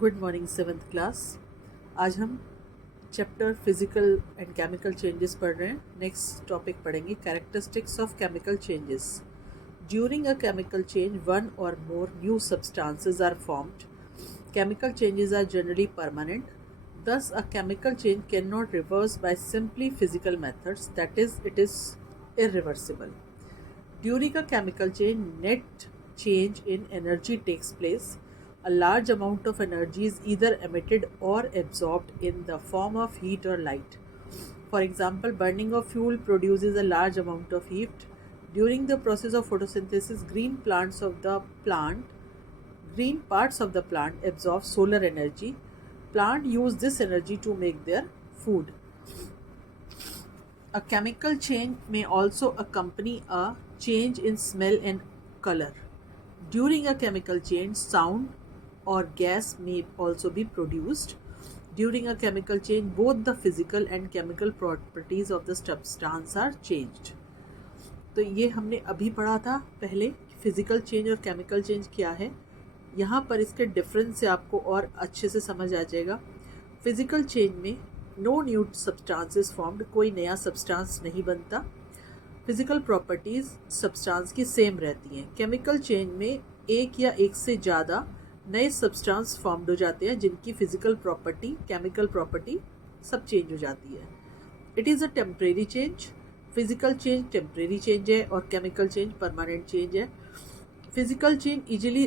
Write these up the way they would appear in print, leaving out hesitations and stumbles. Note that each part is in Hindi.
Good morning seventh class. आज हम chapter physical and chemical changes पढ़ रहे हैं। नेक्स्ट टॉपिक पढ़ेंगे characteristics of chemical changes. During a chemical change one और more new substances are formed. Chemical changes are generally permanent. Thus, a chemical change cannot reverse by simply physical methods, that is, it is irreversible. During a chemical change, net change in energy takes place. A large amount of energy is either emitted or absorbed in the form of heat or light. For example, burning of fuel produces a large amount of heat. During the process of photosynthesis, green parts of the plant absorb solar energy. Plant use this energy to make their food. A chemical change may also accompany a change in smell and color. During a chemical change, sound or gas may also be produced. During a chemical change, both the physical and chemical properties of the substance are changed. तो ये हमने अभी पढ़ा था पहले, फिजिकल चेंज और केमिकल चेंज क्या है। यहाँ पर इसके डिफरेंस से आपको और अच्छे से समझ आ जाएगा। फिजिकल चेंज में नो न्यू सब्सटेंसेस फॉर्म्ड, कोई नया सब्सटेंस नहीं बनता। फिजिकल प्रॉपर्टीज़ सब्सटेंस की सेम रहती हैं। केमिकल चेंज में एक या एक से ज़्यादा नए सब्सटेंस फॉर्म्ड हो जाते हैं जिनकी फिजिकल प्रॉपर्टी, केमिकल प्रॉपर्टी सब चेंज हो जाती है। It is a temporary change. Physical change temporary change है और केमिकल चेंज परमानेंट चेंज है। फिजिकल चेंज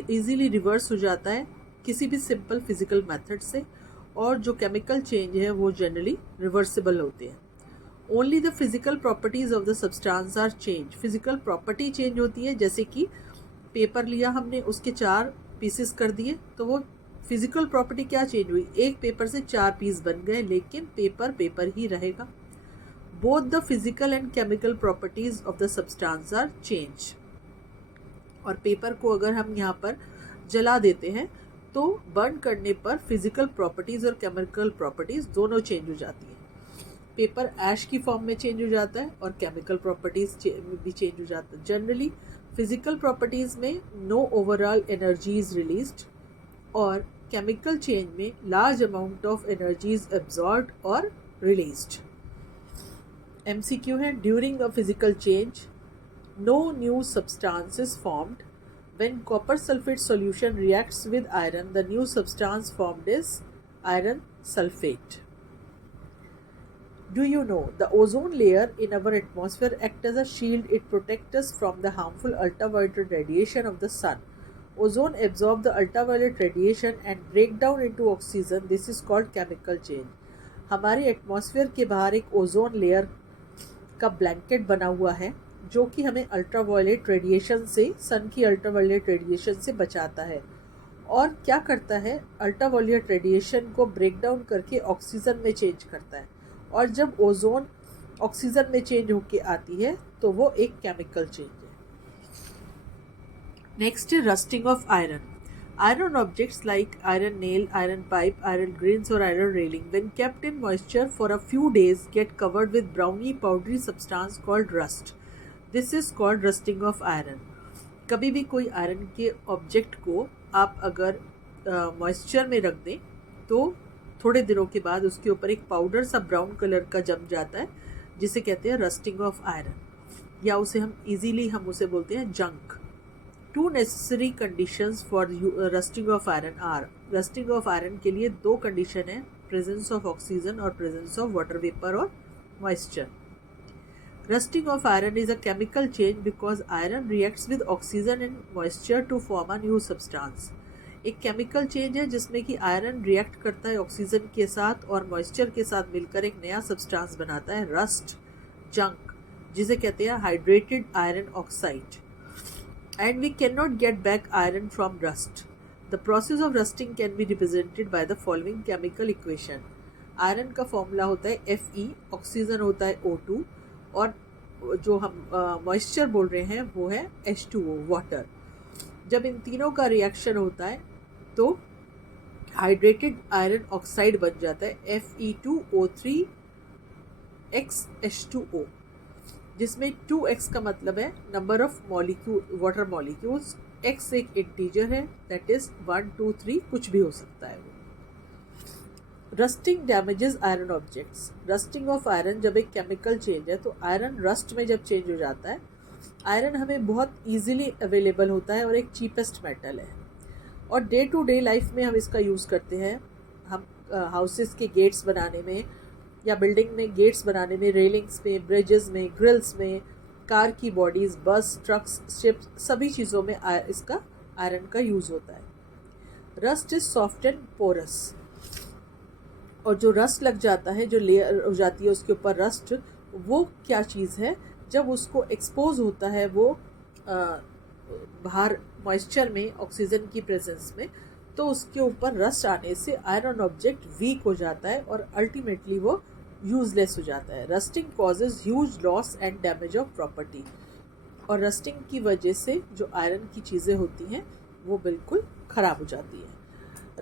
इजीली रिवर्स हो जाता है किसी भी सिंपल फिजिकल मेथड से, और जो केमिकल चेंज है वो जनरली रिवर्सिबल होते हैं। Only the physical properties of the substance are change. Physical property change होती है, जैसे कि पेपर लिया हमने, उसके 4 पीसेस कर दिए, तो वो फिजिकल प्रॉपर्टी क्या चेंज हुई, एक पेपर से 4 पीस बन गए, लेकिन पेपर पेपर ही रहेगा। Both the physical and chemical properties of the substance are change. और पेपर को अगर हम यहाँ पर जला देते हैं तो बर्न करने पर फिजिकल प्रॉपर्टीज़ और केमिकल प्रॉपर्टीज़ दोनों चेंज हो जाती हैं। पेपर ऐश की फॉर्म में चेंज हो जाता है और केमिकल प्रॉपर्टीज़ भी चेंज हो जाता है। जनरली फिजिकल प्रॉपर्टीज़ में no overall energy is released, और केमिकल चेंज में large amount of energy is absorbed और रिलीज्ड। MCQ है, during a physical change no new substance is formed. When copper sulfate solution reacts with iron, the new substance formed is iron sulfate. Do you know the ozone layer in our atmosphere acts as a shield? It protects us from the harmful ultraviolet radiation of the sun. Ozone absorbs the ultraviolet radiation and break down into oxygen. This is called chemical change. हमारे एटमॉस्फेयर के बाहर एक ओजोन लेयर का ब्लैंकेट बना हुआ है जो कि हमें अल्ट्रावायलेट रेडिएशन से, सन की अल्ट्रावायलेट रेडिएशन से बचाता है। और क्या करता है, अल्ट्रावायलेट रेडिएशन को ब्रेक डाउन करके ऑक्सीजन में चेंज करता है, और जब ओजोन ऑक्सीजन में चेंज होके आती है तो वो एक केमिकल चेंज है। नेक्स्ट है rusting of iron. Iron objects like iron nail, iron pipe, iron grills or iron railing, when kept in moisture for a few days, get covered with browny powdery substance called rust. This is called rusting of iron. कभी भी कोई आयरन के ऑब्जेक्ट को आप अगर मॉइस्चर में रख दें तो थोड़े दिनों के बाद उसके ऊपर एक पाउडर सा ब्राउन कलर का जम जाता है, जिसे कहते हैं रस्टिंग ऑफ आयरन, या उसे हम इजीली उसे बोलते हैं junk. Two necessary conditions for rusting of iron are, rusting of iron के लिए 2 कंडीशन है, presence of oxygen और presence of water vapor और moisture. Rusting of iron is a chemical change because iron reacts with oxygen and moisture to form a new substance. एक केमिकल चेंज है जिसमें कि आयरन रिएक्ट करता है ऑक्सीजन के साथ और मॉइस्चर के साथ मिलकर एक नया सब्सटेंस बनाता है, रस्ट, जंक, जिसे कहते हैं hydrated iron oxide. And we cannot get back iron from rust. The process of rusting can be represented by the following chemical equation. Iron का फॉर्मूला होता है Fe, ऑक्सीजन होता है O2, और जो हम मॉइस्चर बोल रहे हैं वो है H2O, वाटर। जब इन तीनों का रिएक्शन होता है तो हाइड्रेटेड आयरन ऑक्साइड बन जाता है Fe2O3 x H2O, जिसमें 2x का मतलब है number of molecule, water molecules, x एक इंटीजर है, दैट इज 1 2 3, कुछ भी हो सकता है वो। Rusting damages iron objects. Rusting of iron जब एक केमिकल चेंज है तो आयरन रस्ट में जब चेंज हो जाता है, आयरन हमें बहुत ईजिली अवेलेबल होता है और एक चीपेस्ट मेटल है, और डे टू डे लाइफ में हम इसका यूज़ करते हैं। हम हाउसेस के गेट्स बनाने में या बिल्डिंग में गेट्स बनाने में, रेलिंग्स में, ब्रिजेस में, ग्रिल्स में, कार की बॉडीज़, बस, ट्रक्स, शिप्स, सभी चीज़ों में इसका आयरन का यूज़ होता है। Rust is soft and porous, और जो रस्ट लग जाता है, जो लेयर हो जाती है उसके ऊपर रस्ट, वो क्या चीज़ है, जब उसको एक्सपोज होता है वो बाहर मॉइस्चर में, ऑक्सीजन की प्रेजेंस में, तो उसके ऊपर रस्ट आने से आयरन ऑब्जेक्ट वीक हो जाता है और अल्टीमेटली वो यूजलेस हो जाता है। Rusting causes huge loss and damage of property, और रस्टिंग की वजह से जो आयरन की चीज़ें होती हैं वो बिल्कुल ख़राब हो जाती हैं।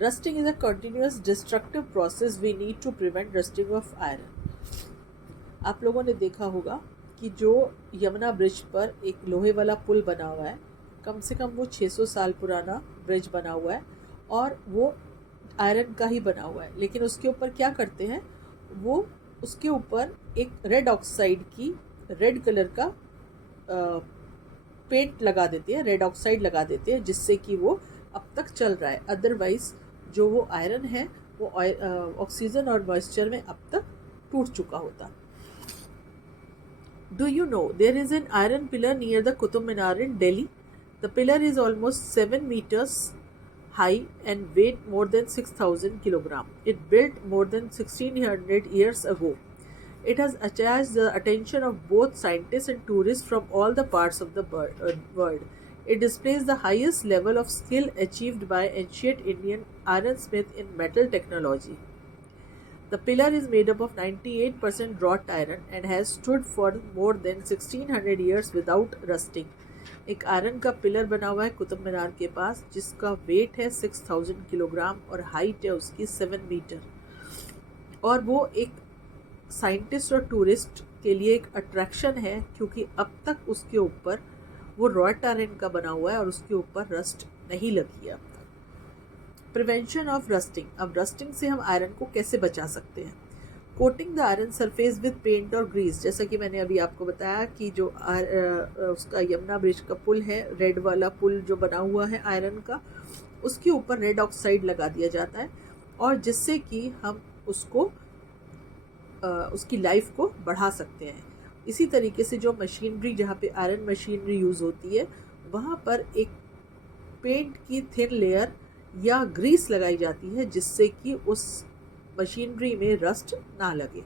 Rusting is a continuous destructive process, we need to prevent rusting of iron. आप लोगों ने देखा होगा कि जो यमुना ब्रिज पर एक लोहे वाला पुल बना हुआ है, कम से कम वो 600 साल पुराना ब्रिज बना हुआ है और वो आयरन का ही बना हुआ है, लेकिन उसके ऊपर क्या करते हैं, वो उसके ऊपर एक रेड ऑक्साइड की, रेड कलर का पेंट लगा देते हैं, रेड ऑक्साइड लगा देते हैं, जिससे कि वो अब तक चल रहा है। अदरवाइज जो वो आयरन है वो ऑक्सीजन और मॉइस्चर में अब तक टूट चुका होता। Do you know there is an iron pillar near the Qutub Minar in Delhi? The pillar is almost 7 meters high and weighed more than 6,000 kilograms. It built more than 1600 years ago. It has attracted the attention of both scientists and tourists from all the parts of the world. It displays the highest level of skill achieved by ancient Indian ironsmith in metal technology. The pillar is made up of 98% wrought iron and has stood for more than 1600 years without rusting. एक आयरन का पिलर बना हुआ है कुतुब मीनार के पास, जिसका वेट है 6000 किलोग्राम और हाइट है उसकी 7 मीटर, और वो एक साइंटिस्ट और टूरिस्ट के लिए एक अट्रैक्शन है, क्योंकि अब तक उसके ऊपर वो रॉट आयरन का बना हुआ है और उसके ऊपर रस्ट नहीं लगी है अब तक। Prevention of rusting. अब रस्टिंग से हम आयरन को कैसे बचा सकते हैं? Coating the iron surface with paint और ग्रीस। जैसा कि मैंने अभी आपको बताया कि जो उसका यमुना ब्रिज का पुल है, रेड वाला पुल जो बना हुआ है आयरन का, उसके ऊपर रेड ऑक्साइड लगा दिया जाता है, और जिससे कि हम उसको उसकी लाइफ को बढ़ा सकते हैं। इसी तरीके से जो मशीनरी, जहाँ पे आयरन मशीनरी यूज़ होती है, वहाँ पर एक पेंट की थिन लेयर या ग्रीस लगाई जाती है, जिससे कि उस मशीनरी में रस्ट ना लगे।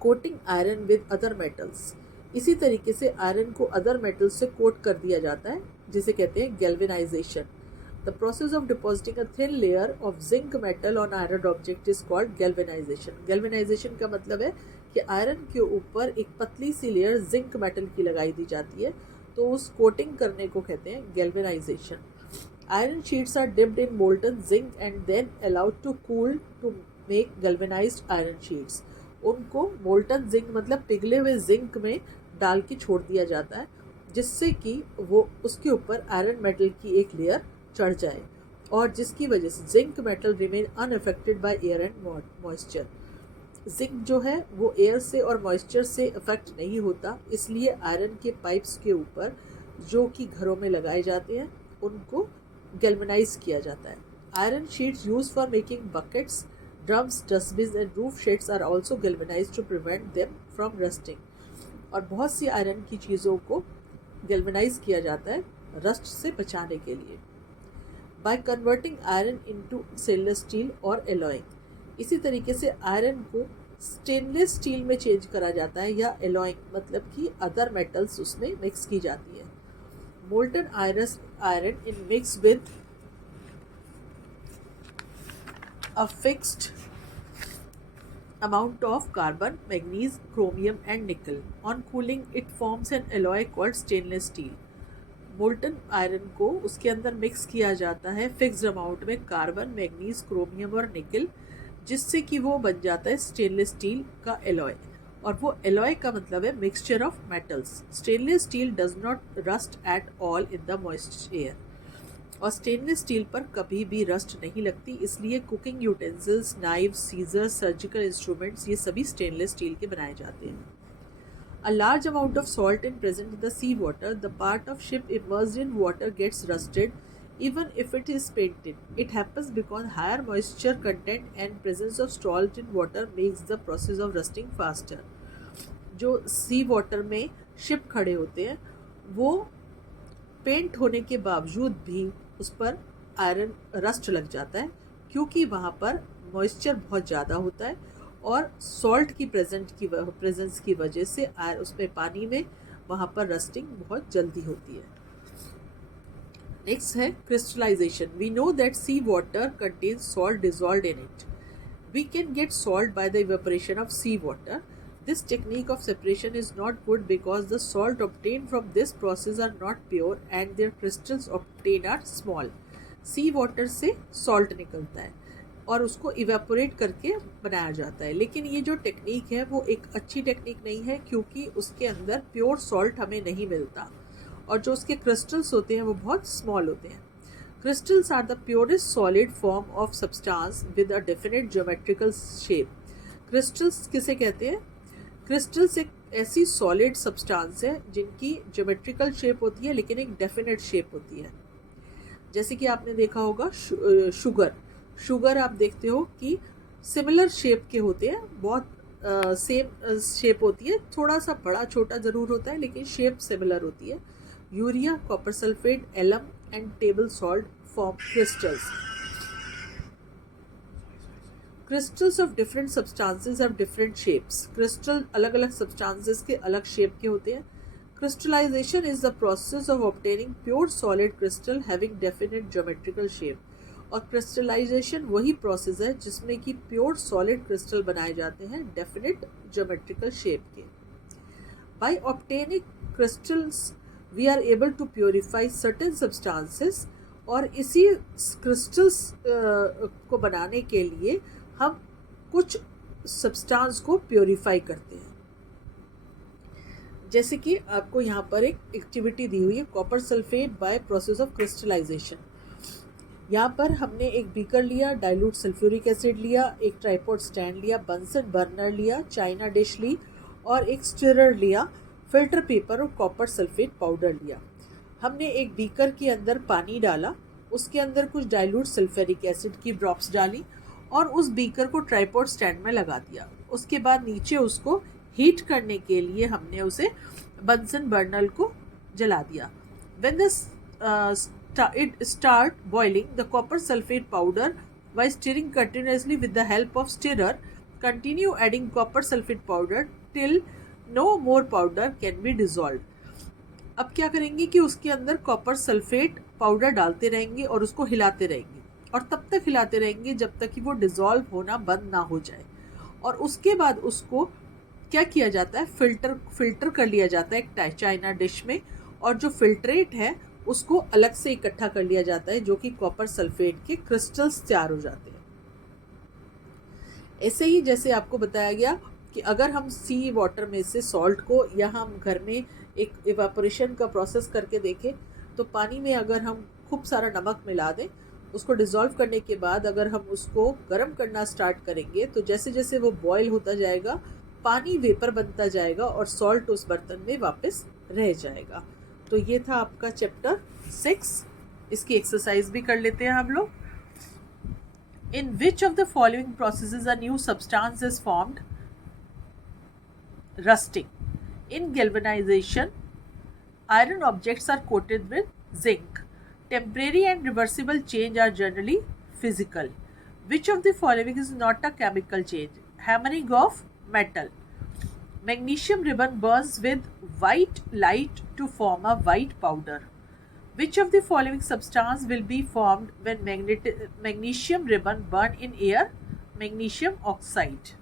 Coating iron with other metals. इसी तरीके से आयरन को अदर मेटल्स से कोट कर दिया जाता है, जिसे कहते हैं galvanisation. The process of depositing a thin layer of zinc metal on iron object is called galvanisation. Galvanisation का मतलब है कि आयरन के ऊपर एक पतली सी लेयर जिंक मेटल की लगाई दी जाती है, तो उस कोटिंग करने को कहते हैं galvanisation. Iron sheets are dipped in molten zinc and then allowed to cool to make galvanized iron sheets. उनको molten zinc मतलब पिघले हुए जिंक में डाल के छोड़ दिया जाता है, जिससे कि वो उसके ऊपर आयरन मेटल की एक लेयर चढ़ जाए, और जिसकी वजह से zinc metal remain unaffected by air and moisture. Zinc जो है वो एयर से और मॉइस्चर से अफेक्ट नहीं होता, इसलिए आयरन के पाइप्स के ऊपर जो कि घरों में लगाए जाते हैं उनको गैल्वेनाइज किया जाता है। Iron sheets use for making buckets, drums, dustbin and roof sheds are also galvanize to prevent them from rusting. और बहुत सी आयरन की चीज़ों को गैल्वेनाइज किया जाता है रस्ट से बचाने के लिए। By converting iron into stainless steel और एलॉइंग। इसी तरीके से आयरन को स्टेनलेस स्टील में चेंज करा जाता है, या एलॉइंग मतलब कि अदर मेटल्स उसमें मिक्स की जाती है। Molten iron in mix with a fixed amount of carbon, manganese, chromium and nickel. On cooling it forms an alloy called stainless steel. Molten iron को उसके अंदर मिक्स किया जाता है फिक्स्ड अमाउंट में कार्बन, मैग्नीज, क्रोमियम और निकल, जिससे कि वो बन जाता है स्टेनलेस स्टील का एलॉय। और वो एलॉय का मतलब है mixture of metals. Stainless steel does not rust at all in the moist air. और स्टेनलेस स्टील पर कभी भी रस्ट नहीं लगती, इसलिए cooking utensils, knives, scissors, surgical instruments ये सभी स्टेनलेस स्टील के बनाए जाते हैं. A large amount of salt in present in the sea water, the part of ship immersed in water gets rusted even if it is painted. It happens because higher moisture content and presence of salt in water makes the process of rusting faster. जो सी वाटर में शिप खड़े होते हैं वो पेंट होने के बावजूद भी उस पर आयरन रस्ट लग जाता है, क्योंकि वहाँ पर मॉइस्चर बहुत ज़्यादा होता है और सॉल्ट की प्रेजेंस की वजह से उसमें पानी में वहाँ पर रस्टिंग बहुत जल्दी होती है. नेक्स्ट है crystallization. We know that sea water contains salt dissolved in it. We can get salt by the evaporation of sea water. This technique of separation is not good because the salt obtained from this process are not pure and their crystals obtained are small. Sea water से सॉल्ट निकलता है और उसको इवेपोरेट करके बनाया जाता है, लेकिन ये जो टेक्निक है वो एक अच्छी टेक्निक नहीं है, क्योंकि उसके अंदर प्योर सॉल्ट हमें नहीं मिलता और जो उसके क्रिस्टल्स होते हैं वो बहुत स्मॉल होते हैं. Crystals are the purest solid form of substance with a definite geometrical shape. Crystals किसे कहते हैं? क्रिस्टल्स एक ऐसी सॉलिड सब्सटेंस है जिनकी ज्योमेट्रिकल शेप होती है लेकिन एक डेफिनेट शेप होती है. जैसे कि आपने देखा होगा शुगर आप देखते हो कि सिमिलर शेप के होते हैं, बहुत सेम शेप होती है, थोड़ा सा बड़ा छोटा ज़रूर होता है लेकिन शेप सिमिलर होती है. Urea, copper sulphate, alum and table salt form crystals. Crystals of different substances have different shapes. Crystal अलग अलग सब्सटेंसेस के अलग शेप के होते हैं. Crystallization is the process of obtaining pure solid crystal having definite geometrical shape. और क्रिस्टलाइजेशन वही प्रोसेस है जिसमें कि प्योर सॉलिड क्रिस्टल बनाए जाते हैं डेफिनेट ज्योमेट्रिकल शेप के. By obtaining crystals we are able to purify certain substances. और इसी क्रिस्टल्स को बनाने के लिए हम कुछ सब्सटेंस को प्योरीफाई करते हैं. जैसे कि आपको यहाँ पर एक एक्टिविटी दी हुई है, copper sulphate by process of crystallization. यहाँ पर हमने एक बीकर लिया, डाइल्यूट सल्फ्यूरिक एसिड लिया, एक ट्राइपॉड स्टैंड लिया, बंसन बर्नर लिया, चाइना डिश ली और एक स्टिरर लिया, फिल्टर पेपर और कॉपर सल्फेट पाउडर लिया. हमने एक बीकर के अंदर पानी डाला, उसके अंदर कुछ डाइल्यूट सल्फ्यूरिक एसिड की ड्रॉप्स डाली और उस बीकर को ट्राइपॉड स्टैंड में लगा दिया. उसके बाद नीचे उसको हीट करने के लिए हमने उसे बंसन बर्नर को जला दिया. When it start boiling, the copper sulfate powder, by stirring continuously with the help of stirrer, continue adding copper sulfate powder till no more powder can be dissolved. अब क्या करेंगे कि उसके अंदर कॉपर सल्फेट पाउडर डालते रहेंगे और उसको हिलाते रहेंगे और तब तक हिलाते रहेंगे जब तक कि वो डिज़ोल्व होना बंद ना हो जाए. और उसके बाद उसको क्या किया जाता है, फिल्टर कर लिया जाता है एक चाइना डिश में, और जो फिल्ट्रेट है उसको अलग से इकट्ठा कर लिया जाता है, जो कि कॉपर सल्फेट के क्रिस्टल्स तैयार हो जाते हैं. ऐसे ही जैसे आपको बताया गया कि अगर हम सी वाटर में से सॉल्ट को या हम घर में एक इवेपोरेशन का प्रोसेस करके देखें तो पानी में अगर हम खूब सारा नमक मिला दें, उसको डिज़ोल्व करने के बाद अगर हम उसको गर्म करना स्टार्ट करेंगे तो जैसे जैसे वो बॉयल होता जाएगा पानी वेपर बनता जाएगा और सॉल्ट उस बर्तन में वापस रह जाएगा. तो ये था आपका चैप्टर 6. इसकी एक्सरसाइज भी कर लेते हैं हम लोग. In which of the following processes a new substance is formed? Rusting. In galvanization iron objects are coated with zinc. Temporary and reversible change are generally physical. Which of the following is not a chemical change? Hammering of metal. Magnesium ribbon burns with white light to form a white powder. Which of the following substance will be formed when magnesium ribbon burn in air? Magnesium oxide.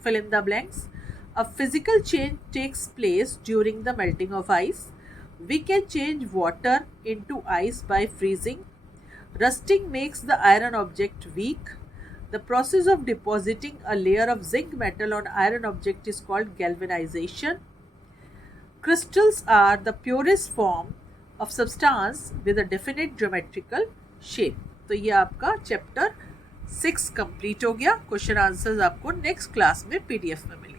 Fill in the blanks. A physical change takes place during the melting of ice. We can change water into ice by freezing. Rusting makes the iron object weak. The process of depositing a layer of zinc metal on iron object is called galvanization. Crystals are the purest form of substance with a definite geometrical shape. तो ये आपका चैप्टर 6 कंप्लीट हो गया. क्वेश्चन आंसर्स आपको नेक्स्ट क्लास में PDF में मिलेंगे.